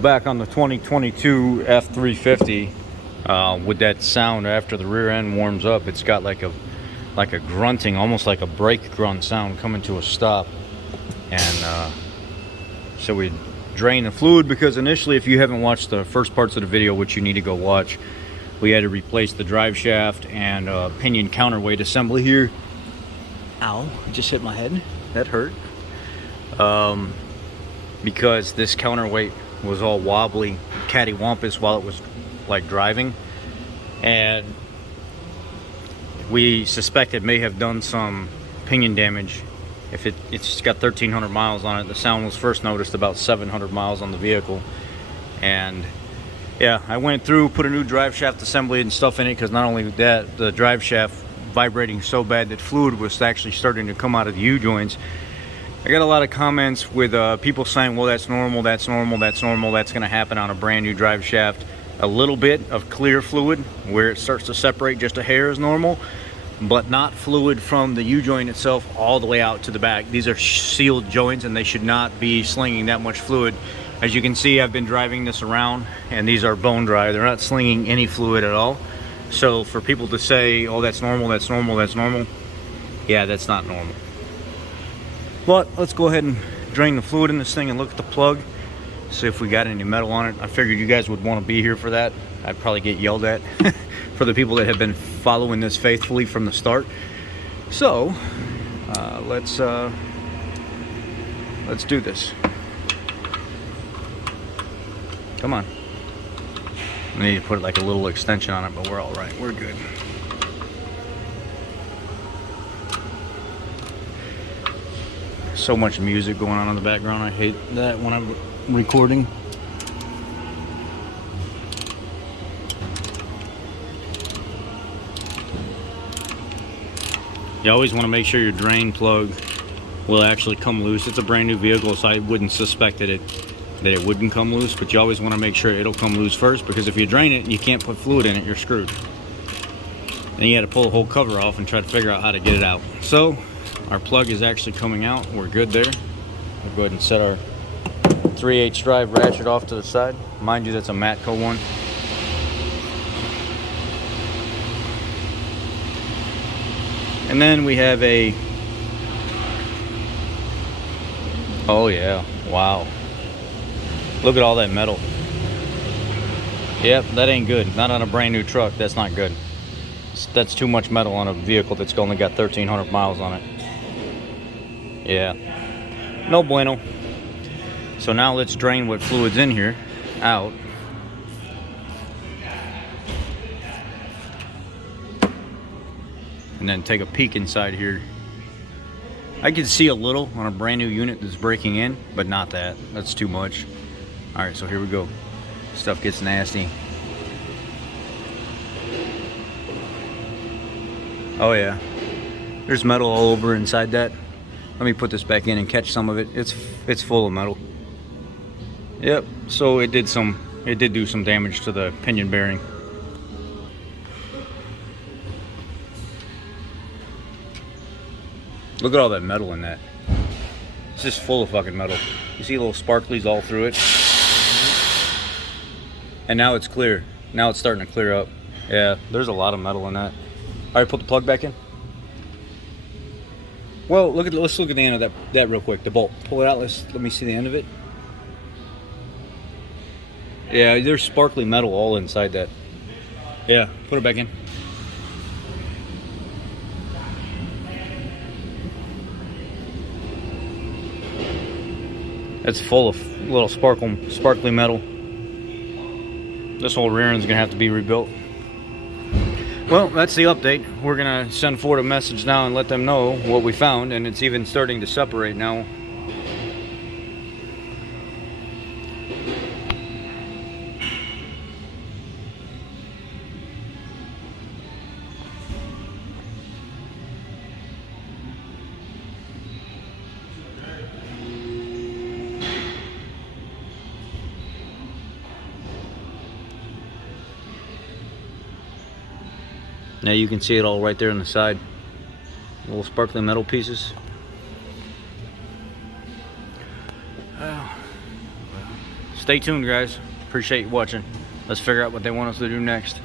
Back on the 2022 F350 with that sound after the rear end warms up. It's got like a grunting, almost like a brake grunt sound coming to a stop. And so we drain the fluid because initially, if you haven't watched the first parts of the video, which you need to go watch, we had to replace the drive shaft and pinion counterweight assembly here. Ow, just hit my head. That hurt. Because this counterweight was all wobbly, cattywampus while it was like driving, and we suspect it may have done some pinion damage. If it's got 1,300 miles on it. The sound was first noticed about 700 miles on the vehicle. And yeah, I went through, put a new drive shaft assembly and stuff in it, because not only that, the drive shaft vibrating so bad that fluid was actually starting to come out of the U-joints. I got a lot of comments with people saying, well, that's normal, that's normal, that's normal, that's going to happen on a brand new drive shaft. A little bit of clear fluid where it starts to separate just a hair is normal, but not fluid from the U-joint itself all the way out to the back. These are sealed joints and they should not be slinging that much fluid. As you can see, I've been driving this around and these are bone dry. They're not slinging any fluid at all. So for people to say, oh, that's normal, that's normal, that's normal, yeah, that's not normal. But let's go ahead and drain the fluid in this thing and look at the plug, see if we got any metal on it. I figured you guys would want to be here for that. I'd probably get yelled at for the people that have been following this faithfully from the start. So let's do this. Come on. I need to put like a little extension on it, but we're all right. We're good. So much music going on in the background. I hate that when I'm recording. You always want to make sure your drain plug will actually come loose. It's a brand new vehicle, so I wouldn't suspect that it wouldn't come loose, but you always want to make sure it'll come loose first, because if you drain it and you can't put fluid in it, you're screwed. Then you got to pull the whole cover off and try to figure out how to get it out. So our plug is actually coming out. We're good there. We'll go ahead and set our 3/8 drive ratchet off to the side. Mind you, that's a Matco one. And then we have a, oh yeah, wow. Look at all that metal. Yep, that ain't good. Not on a brand new truck. That's not good. That's too much metal on a vehicle that's only got 1,300 miles on it. Yeah, no bueno. So now let's drain what fluid's in here out. And then take a peek inside here. I can see a little on a brand new unit that's breaking in, but not that. That's too much. All right, so here we go. Stuff gets nasty. Oh yeah, there's metal all over inside that. Let me put this back in and catch some of it. It's full of metal. Yep, so it did do some damage to the pinion bearing. Look at all that metal in that. It's just full of fucking metal. You see little sparklies all through it. And now it's clear. Now it's starting to clear up. Yeah, there's a lot of metal in that. All right, put the plug back in. Well, let's look at the end of that real quick. The bolt. Pull it out. Let me see the end of it. Yeah, there's sparkly metal all inside that. Yeah, put it back in. It's full of little sparkly metal. This whole rear end's gonna have to be rebuilt. Well, that's the update. We're gonna send Ford a message now and let them know what we found, and it's even starting to separate now. Now you can see it all right there on the side. Little sparkly metal pieces. stay tuned, guys. Appreciate you watching. Let's figure out what they want us to do next.